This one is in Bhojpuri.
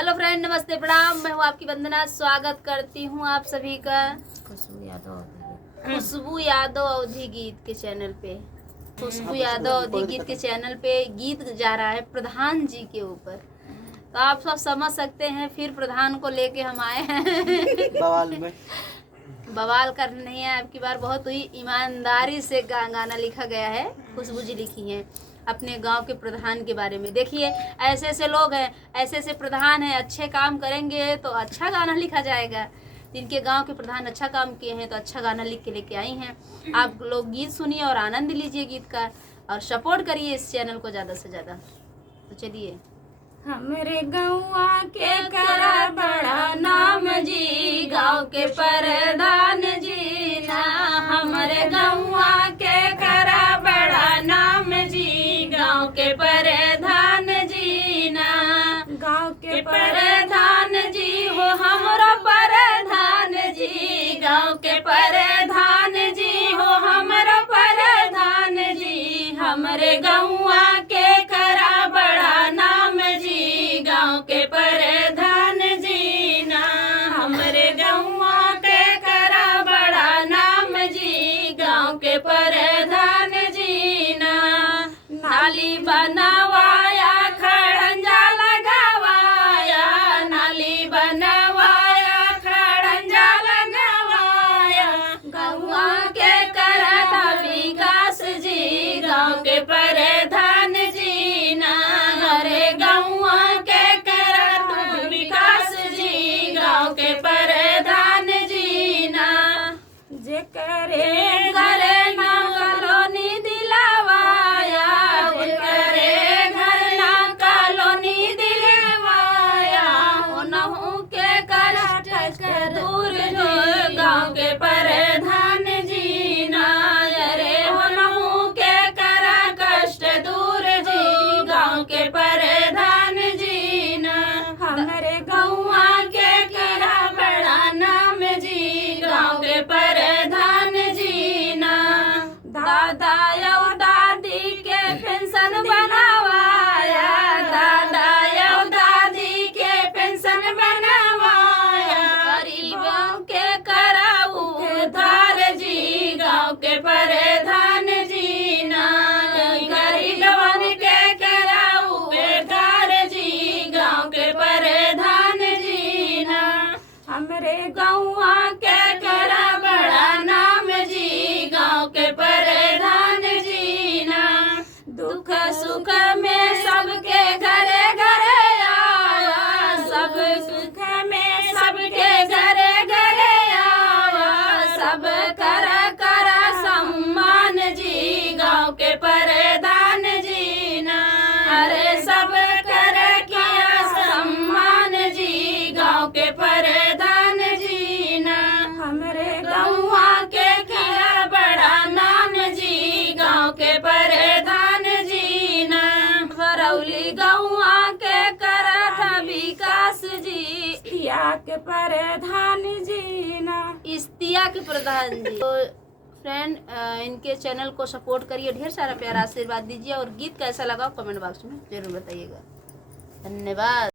हेलो फ्रेंड, नमस्ते, प्रणाम। मैं हूँ आपकी वंदना। स्वागत करती हूँ आप सभी का खुशबू यादव अवधि गीत के चैनल पे। खुशबू यादव अवधि गीत के चैनल पे गीत जा रहा है प्रधान जी के ऊपर। तो आप सब समझ सकते हैं, फिर प्रधान को लेके हम आए हैं बवाल करने नहीं है। आपकी बार बहुत ही ईमानदारी से गाना लिखा गया है। खुशबू जी लिखी हैं अपने गांव के प्रधान के बारे में। देखिए, ऐसे ऐसे लोग हैं, ऐसे ऐसे प्रधान हैं, अच्छे काम करेंगे तो अच्छा गाना लिखा जाएगा। जिनके गांव के प्रधान अच्छा काम किए हैं तो अच्छा गाना लिख के लेके आई हैं। आप लोग गीत सुनिए और आनंद लीजिए गीत का, और सपोर्ट करिए इस चैनल को ज़्यादा से ज़्यादा। तो चलिए। हमरे गौआ के करा बड़ा नाम जी, गाँव के प्रधान जी ना। हमरे गौआ के करा बड़ा नाम जी, गाँव के प्रधान जी ना। गाँव के प्रधान जी हो हमरो प्रधान जी, गाँव के प्रधान जी हो हमरो प्रधान जी। हमरे गौआ के करा बड़ा नाम जी, गाँव के प्रधान जी ना। हमरे गौआ के करा बड़ा नाम जी, गाँव के प्रधान जी ना। नाली बनवाया, खड़ंजा लगावाया, नाली बनवाया, खड़ंजा लगावाया। गौआ के करता विकास जी, गाँव के प्रधान जी ना। हरे गौआ के करता विकास जी, गाँव के प्रधान जी ना। जे करे घरे ना कॉलोनी दिलावाया, जे करे घर ना कॉलोनी दिलवाया। ओनहु के कष्ट के दूर जो, गाँव के प्रधान जी ना। अरे ओनहु के करा कष्ट दूर जी, गाँव के प्रधान जी ना। हमरे गौआ के करा बड़ा नाम जी, गाँव के प्रधान जी ना। दादा यो दादी के पेंशन बनवाया, दादा यो दादी के पेंशन बनवाया। गरीबों के कराऊ उद्धार जी, गाँव के प्रधान जी ना। गरीबों के कराऊ उद्धार जी, गाँव के प्रधान जी ना। हमरे गौआ के करा बड़ा नाम जी, गाँव के प्रधान जी ना। दुख सुख में सबके घरे घरे आवा, सब सुख में सबके घरे घरे आवा। सब करा करा सम्मान जी, गाँव के प्रधान जी ना। अरे सब कर किया सम्मान जी, गाँव के प्रधान जी ना। हमरे गौआ के किया बड़ा नाम जी, गाँव के प्रधान जी ना। बरौली गौआ के करत विकास जी, इस्तिया के प्रधान जी ना। इस्तिया के प्रधान जी। तो फ्रेंड, इनके चैनल को सपोर्ट करिए, ढेर सारा प्यार आशीर्वाद दीजिए, और गीत कैसा लगा कमेंट बॉक्स में जरूर बताइएगा। धन्यवाद।